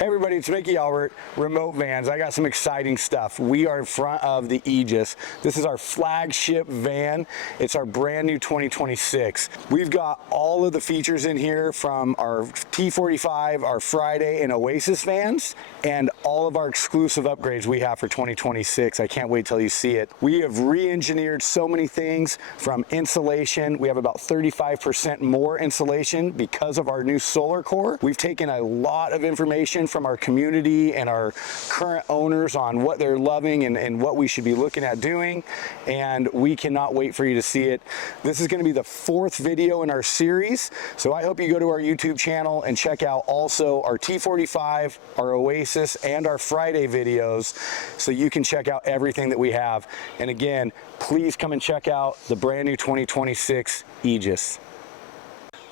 Hey everybody, it's Mickey Albert, Remote Vans. I got some exciting stuff. We are in front of the Aegis. This is our flagship van. It's our brand new 2026. We've got all of the features in here from our T45, our Friday and Oasis vans, and all of our exclusive upgrades we have for 2026. I can't wait till you see it. We have re-engineered so many things from insulation. We have about 35% more insulation because of our new Solarcore. We've taken a lot of information from our community and our current owners on what they're loving and what we should be looking at doing, and we cannot wait for you to see it. This is going to be the 4th video in our series, so I hope you go to our YouTube channel and check out also our T45, our Oasis, and our Friday videos so you can check out everything that we have. And again, please come and check out the brand new 2026 Aegis.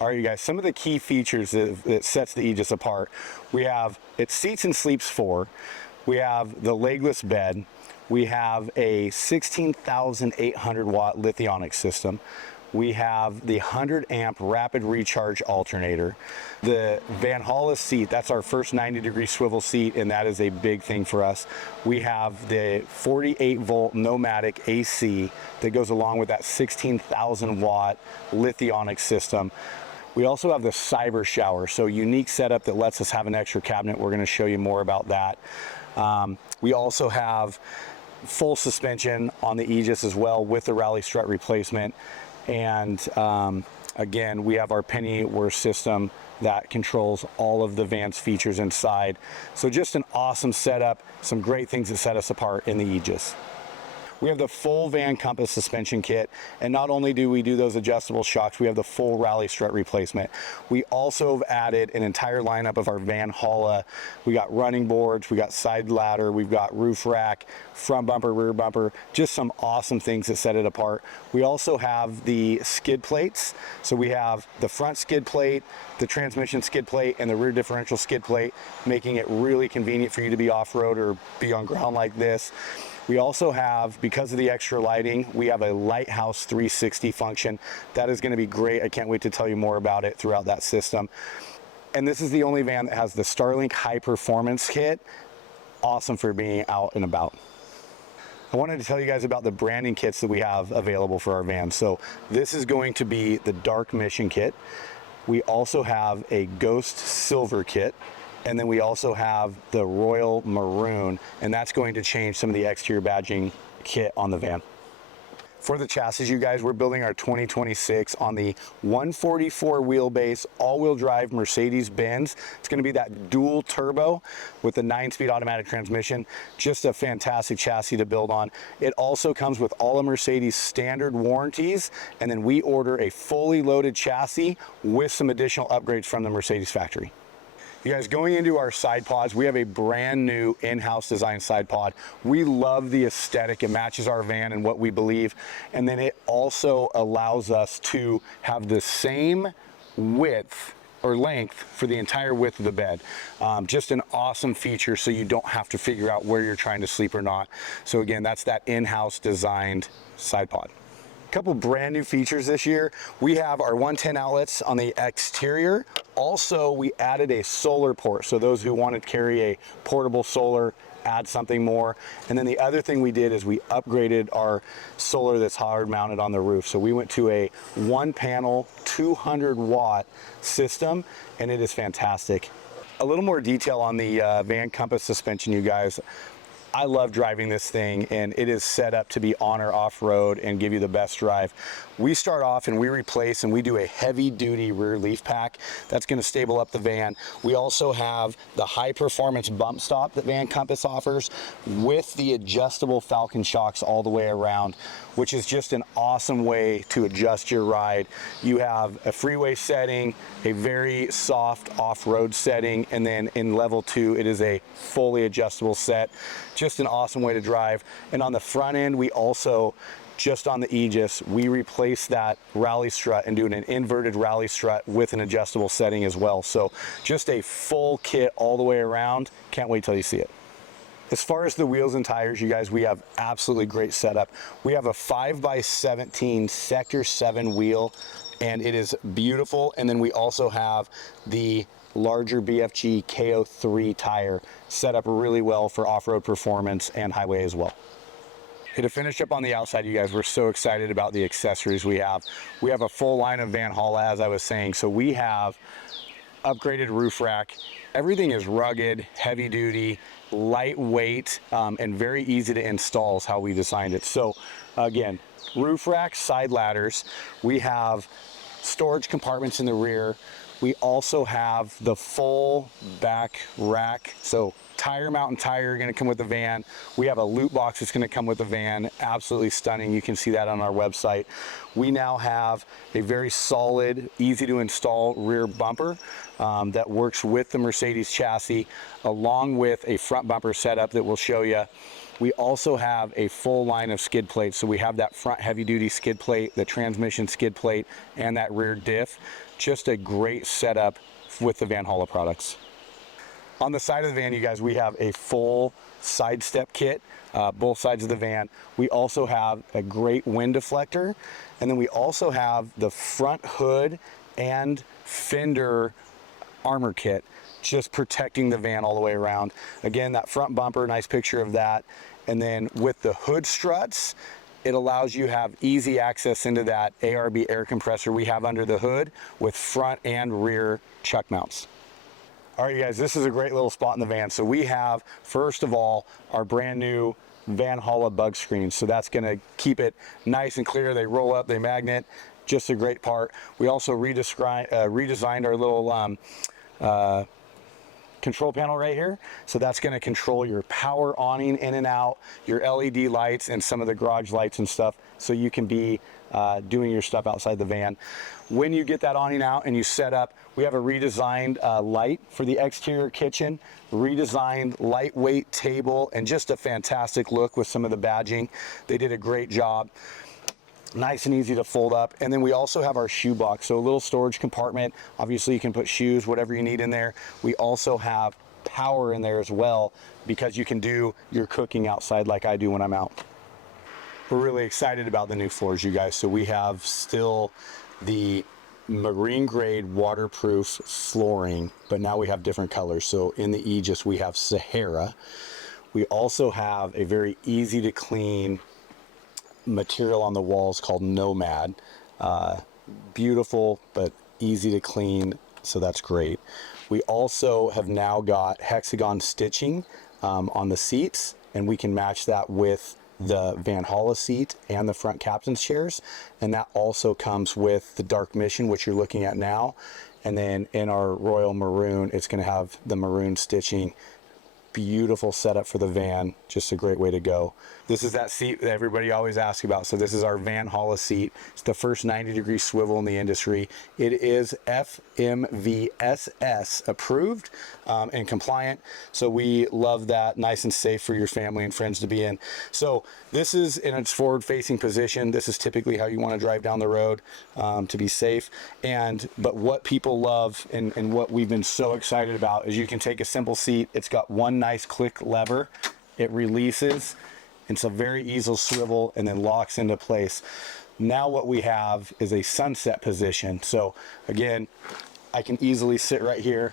All right, you guys, some of the key features that sets the Aegis apart. We have, it seats and sleeps 4. We have the legless bed. We have a 16,800 watt lithionic system. We have the 100 amp rapid recharge alternator. The Vanhalla Seat, that's our first 90-degree swivel seat, and that is a big thing for us. We have the 48 volt nomadic AC that goes along with that 16,000 watt lithionic system. We also have the CyberShower, so unique setup that lets us have an extra cabinet. We're going to show you more about that. We also have full suspension on the Aegis as well with the rally strut replacement. And again, we have our Pennyworth system that controls all of the van's features inside. So just an awesome setup, some great things that set us apart in the Aegis. We have the full van compass suspension kit, and not only do we do those adjustable shocks, we have the full rally strut replacement. We also have added an entire lineup of our Vanhalla. We got running boards, we got side ladder, we've got roof rack, front bumper, rear bumper, just some awesome things that set it apart. We also have the skid plates. So we have the front skid plate, the transmission skid plate, and the rear differential skid plate, making it really convenient for you to be off-road or be on ground like this. We also have, because of the extra lighting, we have a Lighthouse 360 function. That is going to be great. I can't wait to tell you more about it throughout that system. And this is the only van that has the Starlink high performance kit. Awesome for being out and about. I wanted to tell you guys about the branding kits that we have available for our vans. So this is going to be the Dark Mission kit. We also have a Ghost Silver kit. And then we also have the Royal Maroon, and that's going to change some of the exterior badging kit on the van. For the chassis, you guys, we're building our 2026 on the 144 wheelbase, all-wheel drive Mercedes-Benz. It's going to be that dual turbo with the 9-speed automatic transmission. Just a fantastic chassis to build on. It also comes with all of Mercedes standard warranties, and then we order a fully loaded chassis with some additional upgrades from the Mercedes factory. You guys, going into our side pods, we have a brand new in-house design side pod. We love the aesthetic. It matches our van and what we believe. And then it also allows us to have the same width or length for the entire width of the bed. Just an awesome feature so you don't have to figure out where you're trying to sleep or not. So again, that's that in-house designed side pod. Couple brand new features this year. We have our 110 outlets on the exterior. Also, we added a solar port. So those who want to carry a portable solar, add something more. And then the other thing we did is we upgraded our solar that's hard mounted on the roof. So we went to a 1-panel, 200 watt system, and it is fantastic. A little more detail on the van compass suspension, you guys. I love driving this thing, and it is set up to be on or off road and give you the best drive. We start off and we replace and we do a heavy duty rear leaf pack that's going to stable up the van. We also have the high performance bump stop that Van Compass offers with the adjustable Falcon shocks all the way around, which is just an awesome way to adjust your ride. You have a freeway setting, a very soft off-road setting, and then in level 2 it is a fully adjustable set. Just an awesome way to drive. And on the front end, we also, just on the Aegis, we replace that rally strut and do an inverted rally strut with an adjustable setting as well. So just a full kit all the way around. Can't wait till you see it. As far as the wheels and tires, you guys, we have absolutely great setup. We have a 5x17 Sector 7 wheel, and it is beautiful. And then we also have the larger BFG KO3 tire, set up really well for off-road performance and highway as well. Okay, to finish up on the outside, you guys, we're so excited about the accessories we have. We have a full line of Vanhalla, as I was saying. So we have upgraded roof rack. Everything is rugged, heavy duty, lightweight, and very easy to install is how we designed it. So again, roof rack, side ladders. We have storage compartments in the rear. We also have the full back rack. So tire mount and tire are going to come with the van. We have a loot box that's going to come with the van. Absolutely stunning. You can see that on our website. We now have a very solid, easy to install rear bumper that works with the Mercedes chassis, along with a front bumper setup that we'll show you. We also have a full line of skid plates. So we have that front heavy duty skid plate, the transmission skid plate, and that rear diff. Just a great setup with the Vanhalla products. On the side of the van, you guys, we have a full side step kit, both sides of the van. We also have a great wind deflector, and then we also have the front hood and fender armor kit, just protecting the van all the way around. Again, that front bumper, nice picture of that. And then with the hood struts, it allows you to have easy access into that ARB air compressor we have under the hood with front and rear chuck mounts. All right, you guys, this is a great little spot in the van. So we have, first of all, our brand new Vanhalla bug screens. So that's gonna keep it nice and clear. They roll up, they magnet, just a great part. We also redesigned our little control panel right here. So that's going to control your power awning in and out, your LED lights, and some of the garage lights and stuff, so you can be doing your stuff outside the van. When you get that awning out and you set up, we have a redesigned light for the exterior kitchen, redesigned lightweight table, and just a fantastic look with some of the badging. They did a great job. Nice and easy to fold up. And then we also have our shoe box, so a little storage compartment. Obviously you can put shoes, whatever you need in there. We also have power in there as well, because you can do your cooking outside like I do when I'm out. We're really excited about the new floors, you guys. So we have still the marine grade waterproof flooring, but now we have different colors. So in the Aegis we have Sahara. We also have a very easy to clean material on the walls called Nomad. Beautiful but easy to clean, so that's great. We also have now got hexagon stitching on the seats, and we can match that with the Vanhalla seat and the front captain's chairs, and that also comes with the dark mission, which you're looking at now. And then in our royal maroon, it's going to have the maroon stitching. Beautiful setup for the van, just a great way to go. This is that seat that everybody always asks about. So this is our Vanhalla seat. It's the first 90-degree swivel in the industry. It is FMVSS approved and compliant. So we love that. Nice and safe for your family and friends to be in. So this is in its forward-facing position. This is typically how you want to drive down the road to be safe. But what people love and what we've been so excited about is you can take a simple seat. It's got one nice click lever. It releases. It's a very easy swivel and then locks into place. Now what we have is a sunset position. So again, I can easily sit right here,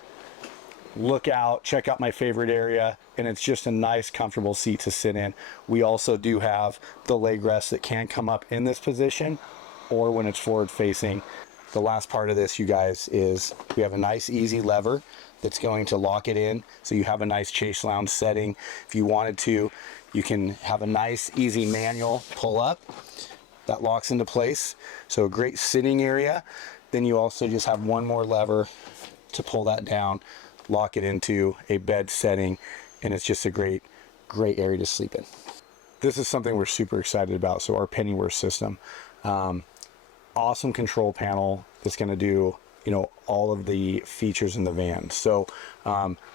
look out, check out my favorite area, and it's just a nice, comfortable seat to sit in. We also do have the leg rest that can come up in this position or when it's forward facing. The last part of this, you guys, is we have a nice, easy lever that's going to lock it in. So you have a nice chase lounge setting. If you wanted to, you can have a nice, easy manual pull up that locks into place. So a great sitting area. Then you also just have one more lever to pull that down, lock it into a bed setting, and it's just a great, great area to sleep in. This is something we're super excited about. So our Pennyworth system, awesome control panel that's going to do, you know, all of the features in the van. So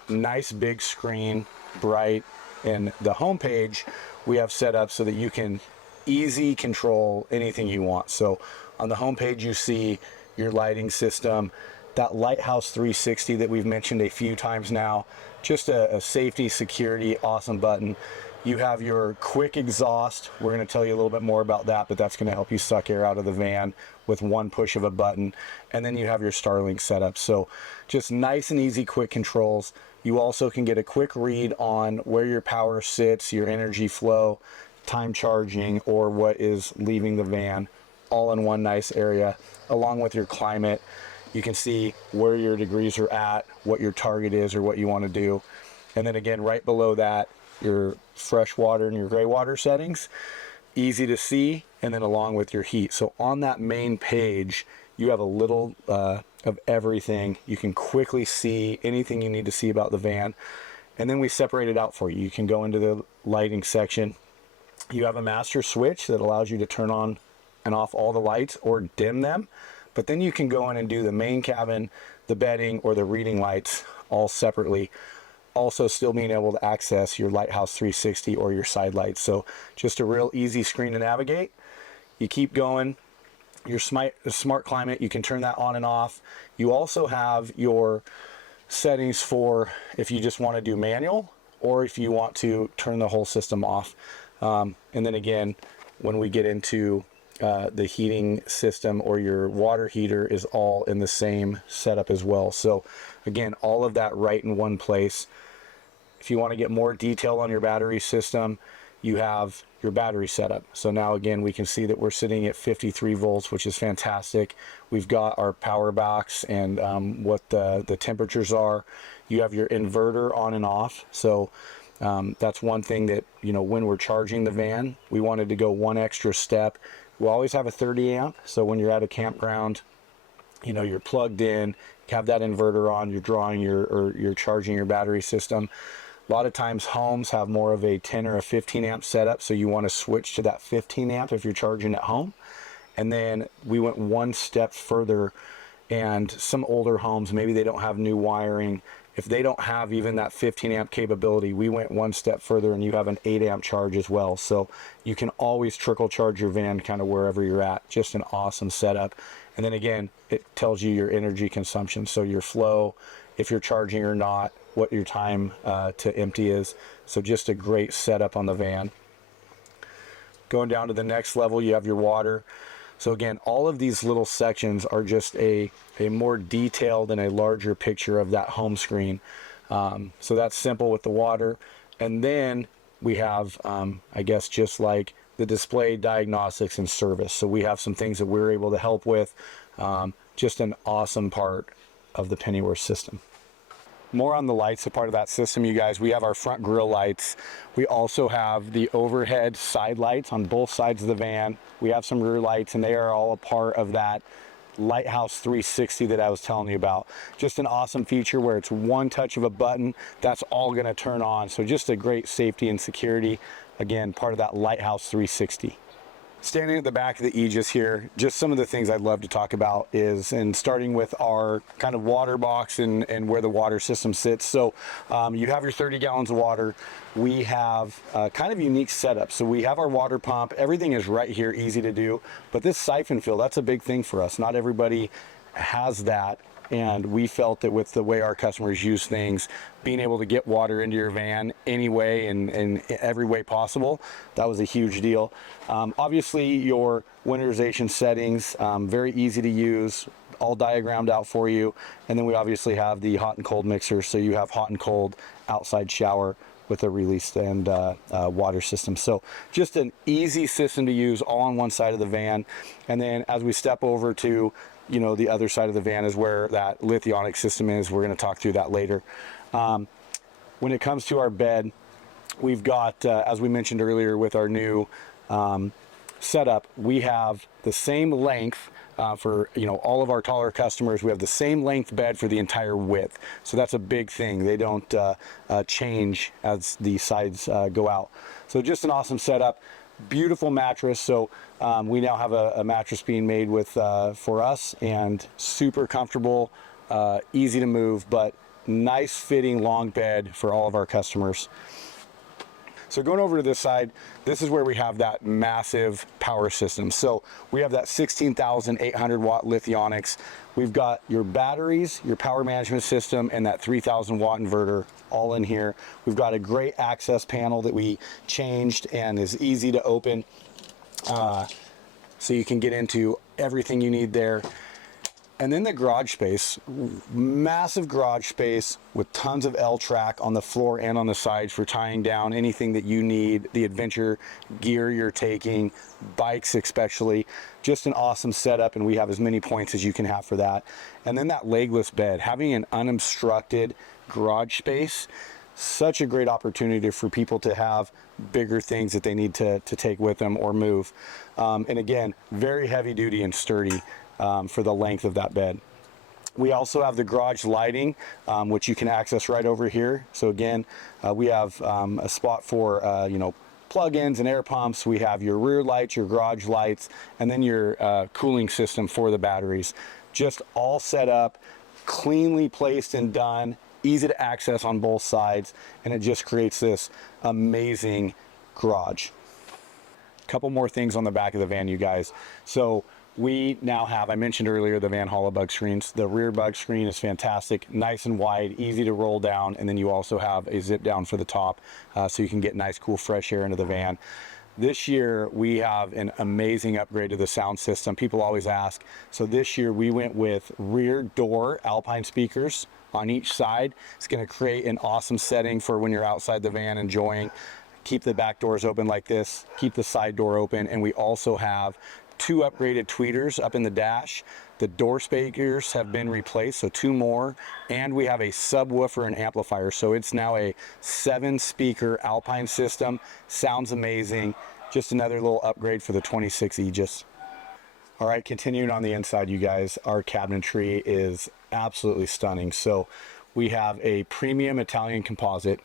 nice big screen, bright, and the homepage we have set up so that you can easy control anything you want. So on the homepage you see your lighting system, that Lighthouse 360 that we've mentioned a few times now, just a safety, security, awesome button. You have your quick exhaust. We're going to tell you a little bit more about that, but that's going to help you suck air out of the van with one push of a button. And then you have your Starlink setup. So just nice and easy, quick controls. You also can get a quick read on where your power sits, your energy flow, time charging, or what is leaving the van, all in one nice area. Along with your climate, you can see where your degrees are at, what your target is, or what you want to do. And then again, right below that, your fresh water and your gray water settings, easy to see, and then along with your heat. So on that main page, you have a little of everything. You can quickly see anything you need to see about the van. And then we separate it out for you. You can go into the lighting section. You have a master switch that allows you to turn on and off all the lights or dim them. But then you can go in and do the main cabin, the bedding, or the reading lights all separately. Also still being able to access your Lighthouse 360 or your side lights. So just a real easy screen to navigate. You keep going. Your smart climate, you can turn that on and off. You also have your settings for if you just want to do manual or if you want to turn the whole system off. And then again, when we get into the heating system or your water heater is all in the same setup as well. So again, all of that right in one place. If you want to get more detail on your battery system, you have your battery setup. So now again, we can see that we're sitting at 53 volts, which is fantastic. We've got our power box and what the temperatures are. You have your inverter on and off. So that's one thing that, you know, when we're charging the van, we wanted to go one extra step. We'll always have a 30 amp. So when you're at a campground, you know, you're plugged in, you have that inverter on, you're drawing you're charging your battery system. A lot of times homes have more of a 10 or a 15 amp setup, so you want to switch to that 15 amp if you're charging at home. And then we went one step further, and some older homes, maybe they don't have new wiring. If they don't have even that 15 amp capability, we went one step further and you have an 8 amp charge as well. So you can always trickle charge your van kind of wherever you're at. Just an awesome setup. And then again, it tells you your energy consumption. So your flow, if you're charging or not, what your time to empty is. So just a great setup on the van. Going down to the next level, you have your water. So again, all of these little sections are just a more detailed and a larger picture of that home screen. So that's simple with the water. And then we have, I guess, just like the display, diagnostics, and service. So we have some things that we're able to help with. Just an awesome part of the Pennyworth system. More on the lights, a part of that system, you guys. We have our front grille lights. We also have the overhead side lights on both sides of the van. We have some rear lights, and they are all a part of that Lighthouse 360 that I was telling you about. Just an awesome feature where it's one touch of a button, that's all going to turn on. So just a great safety and security. Again, part of that Lighthouse 360. Standing at the back of the Aegis here, just some of the things I'd love to talk about is, and starting with our kind of water box and where the water system sits. So you have your 30 gallons of water. We have a kind of unique setup. So we have our water pump. Everything is right here, easy to do. But this siphon fill, that's a big thing for us. Not everybody has that. And we felt that with the way our customers use things, being able to get water into your van anyway and in every way possible, that was a huge deal. Obviously, your winterization settings, very easy to use, all diagrammed out for you. And then we obviously have the hot and cold mixer, so you have hot and cold outside shower with a release and water system. So just an easy system to use all on one side of the van. And then as we step over to the other side of the van is where that lithionic system is. We're going to talk through that later. When it comes to our bed, we've got, as we mentioned earlier with our new setup, we have the same length for all of our taller customers. We have the same length bed for the entire width. So that's a big thing. They don't change as the sides go out. So just an awesome setup. Beautiful mattress. So we now have a mattress being made with for us, and super comfortable, easy to move, but nice fitting long bed for all of our customers. So going over to this side, this is where we have that massive power system. So we have that 16,800 watt lithionics. We've got your batteries, your power management system, and that 3,000 watt inverter all in here. We've got a great access panel that we changed and is easy to open. So you can get into everything you need there. And then the garage space, massive garage space with tons of L-track on the floor and on the sides for tying down anything that you need, the adventure gear you're taking, bikes especially. Just an awesome setup, and we have as many points as you can have for that. And then that legless bed, having an unobstructed garage space, such a great opportunity for people to have bigger things that they need to take with them or move. And again, very heavy duty and sturdy. For the length of that bed. We also have the garage lighting, which you can access right over here. So again, we have a spot for you know, plug-ins and air pumps. We have your rear lights, your garage lights, and then your cooling system for the batteries. Just all set up, cleanly placed and done, easy to access on both sides, and it just creates this amazing garage. A couple more things on the back of the van, you guys. So we now have, I mentioned earlier, the Vanhalla bug screens. The rear bug screen is fantastic, nice and wide, easy to roll down, and then you also have a zip down for the top, so you can get nice, cool, fresh air into the van. This year, we have an amazing upgrade to the sound system. People always ask. So this year, we went with rear door Alpine speakers on each side. It's going to create an awesome setting for when you're outside the van enjoying. Keep the back doors open like this, keep the side door open, and we also have 2 upgraded tweeters up in the dash. The door speakers have been replaced, so 2 more, and we have a subwoofer and amplifier. So it's now a 7-speaker Alpine system. Sounds amazing. Just another little upgrade for the 26 Aegis. All right, continuing on the inside, you guys, our cabinetry is absolutely stunning. So we have a premium Italian composite,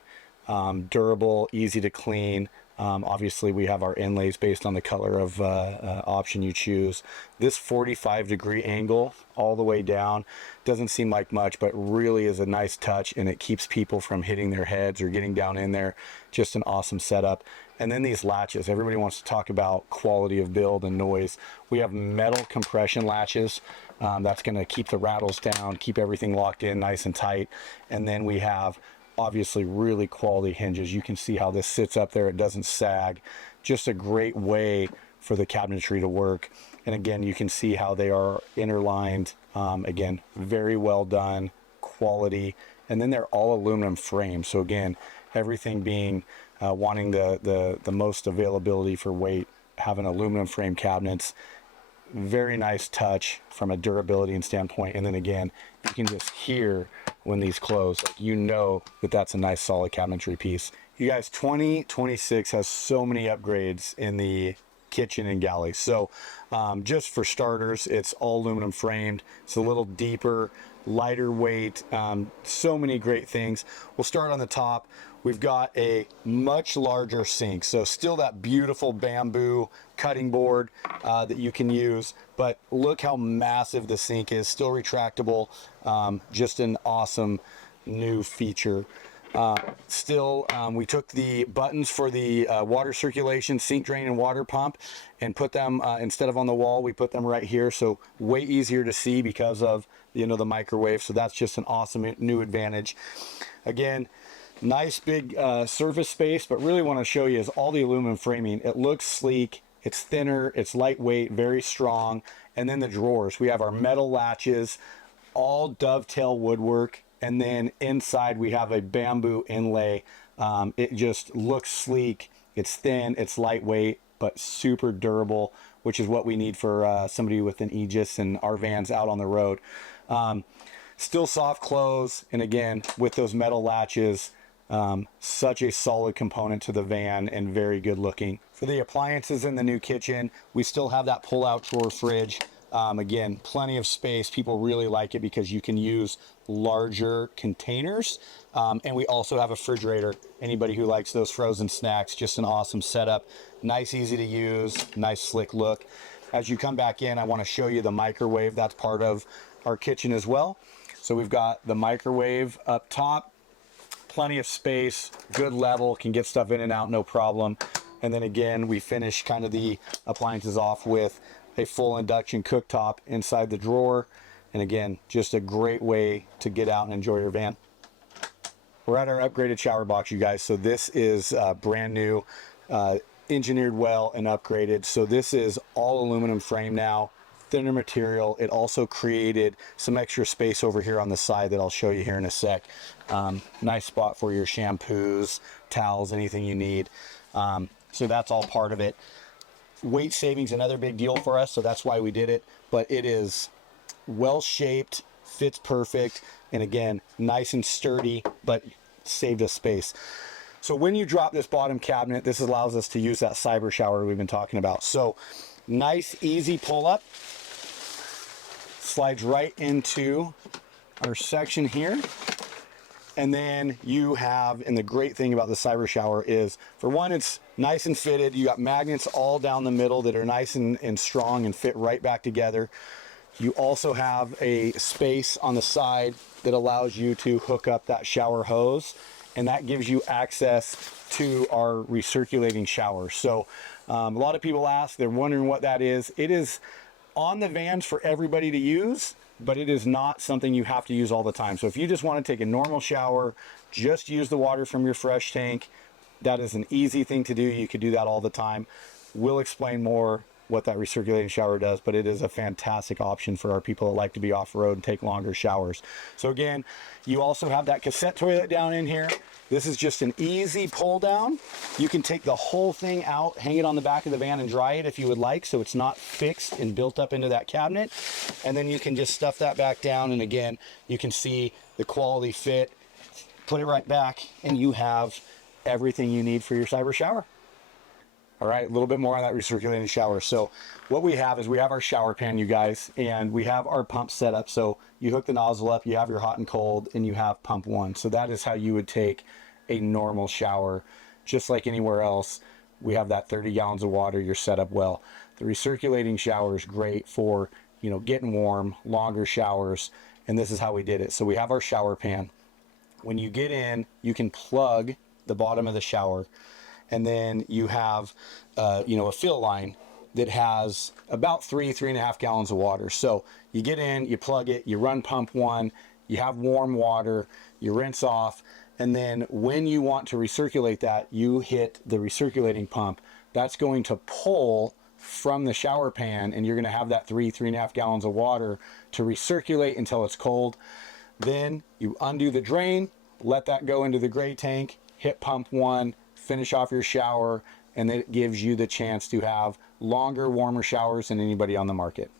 durable, easy to clean. Obviously we have our inlays based on the color of option you choose. This 45-degree angle all the way down doesn't seem like much, but really is a nice touch, and it keeps people from hitting their heads or getting down in there. Just an awesome setup. And then these latches, everybody wants to talk about quality of build and noise. We have metal compression latches. That's going to keep the rattles down, keep everything locked in nice and tight. And then we have obviously really quality hinges. You can see how this sits up there, it doesn't sag. Just a great way for the cabinetry to work. And again, you can see how they are interlined. Again, very well done, quality. And then they're all aluminum frame. So again, everything being wanting the most availability for weight, having aluminum frame cabinets. Very nice touch from a durability and standpoint. And then again, you can just hear when these close, like, you know that that's a nice solid cabinetry piece. You guys, 2026 has so many upgrades in the kitchen and galley. So just for starters, it's all aluminum framed. It's a little deeper, lighter weight, so many great things. We'll start on the top. We've got a much larger sink, so still that beautiful bamboo cutting board that you can use, but look how massive the sink is, still retractable. Just an awesome new feature. We took the buttons for the water circulation, sink drain, and water pump, and put them instead of on the wall, we put them right here. So way easier to see because of, you know, the microwave. So that's just an awesome new advantage. Again, nice big surface space, but really want to show you is all the aluminum framing. It looks sleek, it's thinner, it's lightweight, very strong. And then the drawers, we have our metal latches, all dovetail woodwork. And then inside we have a bamboo inlay. It just looks sleek. It's thin, it's lightweight, but super durable, which is what we need for somebody with an Aegis and our vans out on the road. Still soft close, and again, with those metal latches, such a solid component to the van and very good looking. For the appliances in the new kitchen, we still have that pull-out drawer fridge. Again, plenty of space. People really like it because you can use larger containers. And we also have a refrigerator. Anybody who likes those frozen snacks, just an awesome setup. Nice, easy to use, nice, slick look. As you come back in, I want to show you the microwave. That's part of our kitchen as well. So we've got the microwave up top, plenty of space, good level, can get stuff in and out, no problem. And then again, we finish kind of the appliances off with a full induction cooktop inside the drawer. And again, just a great way to get out and enjoy your van. we're at our upgraded shower box, you guys. So this is brand new, engineered well and upgraded. So this is all aluminum frame now, thinner material. It also created some extra space over here on the side that I'll show you here in a sec. Nice spot for your shampoos, towels, anything you need. So that's all part of it. Weight savings, another big deal for us, so that's why we did it. But it is well shaped, fits perfect, and again, nice and sturdy, but saved us space. So when you drop this bottom cabinet, this allows us to use that CyberShower we've been talking about. So nice, easy pull up, slides right into our section here. And then you have, and the great thing about the CyberShower is, for one, it's nice and fitted. You got magnets all down the middle that are nice and strong and fit right back together. You also have a space on the side that allows you to hook up that shower hose, and that gives you access to our recirculating shower. So a lot of people ask, they're wondering what that is. It is on the vans for everybody to use, but it is not something you have to use all the time. So if you just want to take a normal shower, just use the water from your fresh tank, that is an easy thing to do. You could do that all the time. We'll explain more what that recirculating shower does, but it is a fantastic option for our people that like to be off-road and take longer showers. So again, you also have that cassette toilet down in here. This is just an easy pull down. You can take the whole thing out, hang it on the back of the van and dry it if you would like, so it's not fixed and built up into that cabinet. And then you can just stuff that back down, and again, you can see the quality fit, put it right back, and you have everything you need for your CyberShower. All right, a little bit more on that recirculating shower. So what we have is we have our shower pan, you guys, and we have our pump set up. So you hook the nozzle up, you have your hot and cold, and you have pump one. So that is how you would take a normal shower, just like anywhere else. We have that 30 gallons of water, you're set up well. The recirculating shower is great for, you know, getting warm, longer showers, and this is how we did it. So we have our shower pan. When you get in, you can plug the bottom of the shower, and then you have, you know, a fill line that has about 3.5 gallons of water. So you get in, you plug it, you run pump one, you have warm water, you rinse off, and then when you want to recirculate that, you hit the recirculating pump. That's going to pull from the shower pan, and you're going to have that 3.5 gallons of water to recirculate until it's cold. Then you undo the drain, let that go into the gray tank, hit pump one, finish off your shower, and then it gives you the chance to have longer, warmer showers than anybody on the market.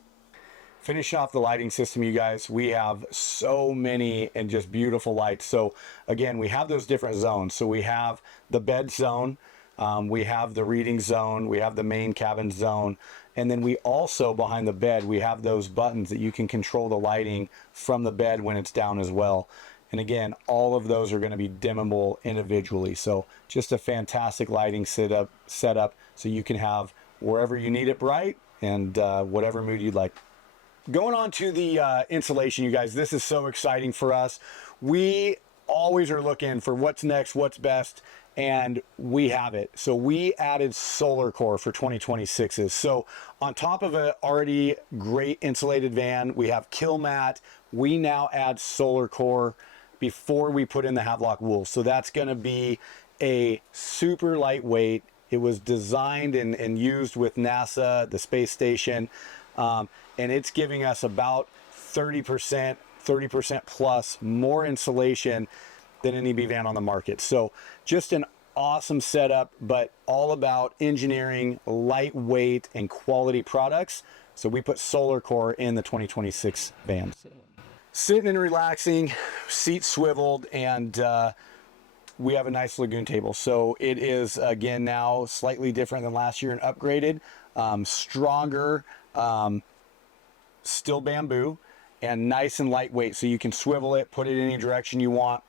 Finishing off the lighting system, you guys, we have so many and just beautiful lights. So again, we have those different zones. So we have the bed zone, we have the reading zone, we have the main cabin zone, and then we also, behind the bed, we have those buttons that you can control the lighting from the bed when it's down as well. And again, all of those are going to be dimmable individually. So just a fantastic lighting setup so you can have wherever you need it bright and whatever mood you'd like. Going on to the insulation, you guys, this is so exciting for us. We always are looking for what's next, what's best, and we have it. So we added Solarcore for 2026s. So on top of an already great insulated van, we have Kilmat. We now add Solarcore before we put in the Havelock wool. So that's going to be a super lightweight. It was designed and used with NASA, the space station, and it's giving us about 30% plus more insulation than any B van on the market. So just an awesome setup, but all about engineering, lightweight, and quality products. So we put Solarcore in the 2026 van. Sitting and relaxing, seat swiveled, and we have a nice Lagun table. So it is, again, now slightly different than last year and upgraded, stronger, still bamboo, and nice and lightweight. So you can swivel it, put it any direction you want.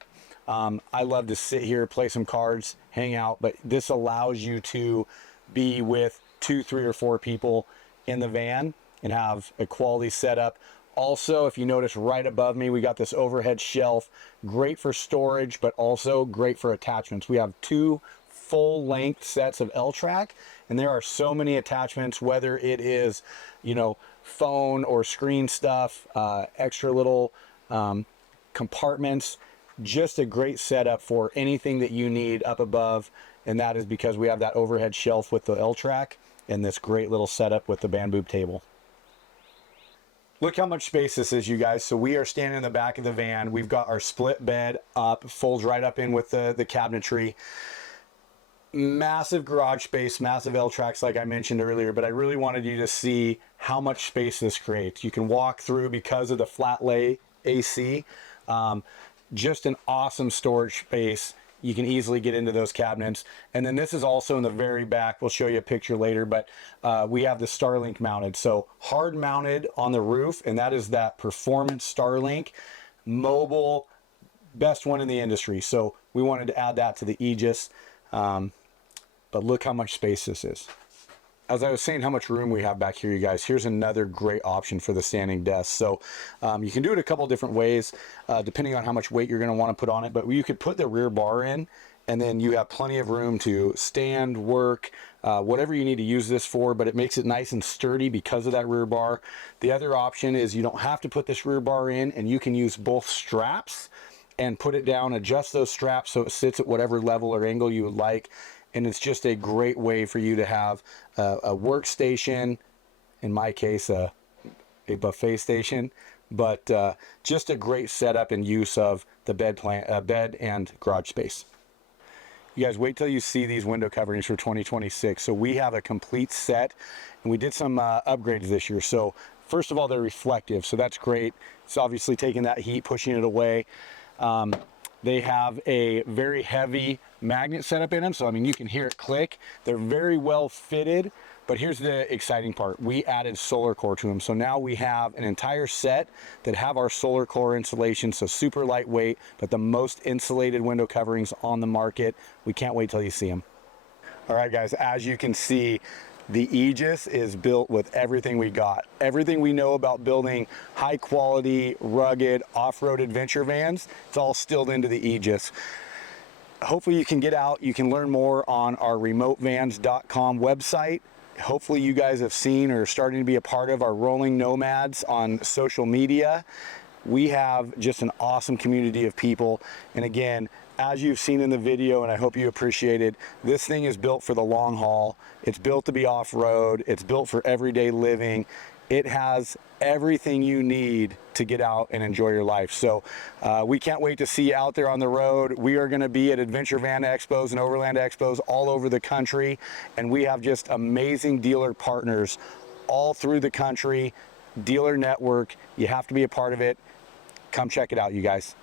I love to sit here, play some cards, hang out, but this allows you to be with 2, 3, or 4 people in the van and have a quality setup. Also, if you notice right above me, we got this overhead shelf, great for storage, but also great for attachments. We have 2 full-length sets of L-track, and there are so many attachments, whether it is, you know, phone or screen stuff, extra little compartments. Just a great setup for anything that you need up above, and that is because we have that overhead shelf with the L-track and this great little setup with the bamboo table. Look how much space this is, you guys. So we are standing in the back of the van. We've got our split bed up, folds right up in with the cabinetry. Massive garage space, massive L-tracks like I mentioned earlier, but I really wanted you to see how much space this creates. You can walk through because of the flat lay AC. Just an awesome storage space. You can easily get into those cabinets. And then this is also in the very back. We'll show you a picture later, but we have the Starlink mounted. So hard mounted on the roof, and that is that performance Starlink, mobile, best one in the industry. So we wanted to add that to the Aegis. But look how much space this is. As I was saying, how much room we have back here, you guys, here's another great option for the standing desk. So you can do it a couple different ways, depending on how much weight you're going to want to put on it. But you could put the rear bar in, and then you have plenty of room to stand, work, whatever you need to use this for, but it makes it nice and sturdy because of that rear bar. The other option is you don't have to put this rear bar in, and you can use both straps and put it down, adjust those straps so it sits at whatever level or angle you would like. And it's just a great way for you to have a workstation, in my case, a buffet station, but just a great setup and use of the bed and garage space. You guys, wait till you see these window coverings for 2026. So we have a complete set, and we did some upgrades this year. So first of all, they're reflective, so that's great. It's obviously taking that heat, pushing it away. They have a very heavy magnet setup in them, so I mean you can hear it click. They're very well fitted, but here's the exciting part. We added Solarcore to them, so now we have an entire set that have our Solarcore insulation, so super lightweight, but the most insulated window coverings on the market. We can't wait till you see them. All right, guys, as you can see, the Aegis is built with everything we got. Everything we know about building high quality, rugged, off-road adventure vans, it's all stilled into the Aegis. Hopefully you can get out, you can learn more on our remotvans.com website. Hopefully you guys have seen or are starting to be a part of our Rolling Nomads on social media. We have just an awesome community of people. And again, as you've seen in the video, and I hope you appreciate it, this thing is built for the long haul. It's built to be off-road. It's built for everyday living. It has everything you need to get out and enjoy your life. So we can't wait to see you out there on the road. We are going to be at Adventure Van Expos and Overland Expos all over the country, and we have just amazing dealer partners all through the country. Dealer network. You have to be a part of it. Come check it out, you guys.